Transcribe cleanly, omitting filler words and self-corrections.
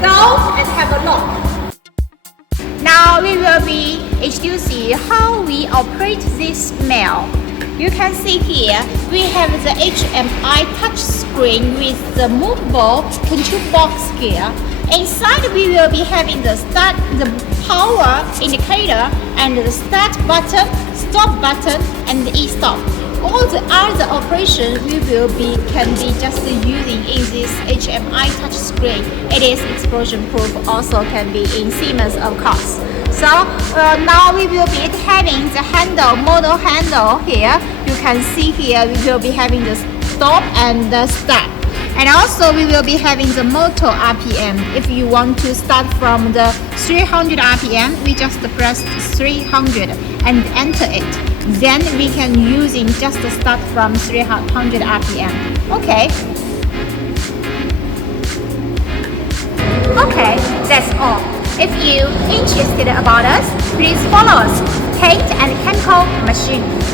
go and have a look. Now we will be introducing how we operate this mill. You can see here we have the HMI touch screen with the movable control box here. Inside we will be having the power indicator and the start button, stop button, and the e-stop. All the other operations can be just using in this HMI touch screen. It is explosion proof, also can be in Siemens of course. So now we will be having the handle, model handle here. You can see here we will be having the stop and the start. And also we will be having the motor RPM. If you want to start from the 300 RPM, we just press 300 and enter it. Then we can using just start from 300 RPM. Okay, that's all. If you interested about us, please follow us. Paint and chemical machine.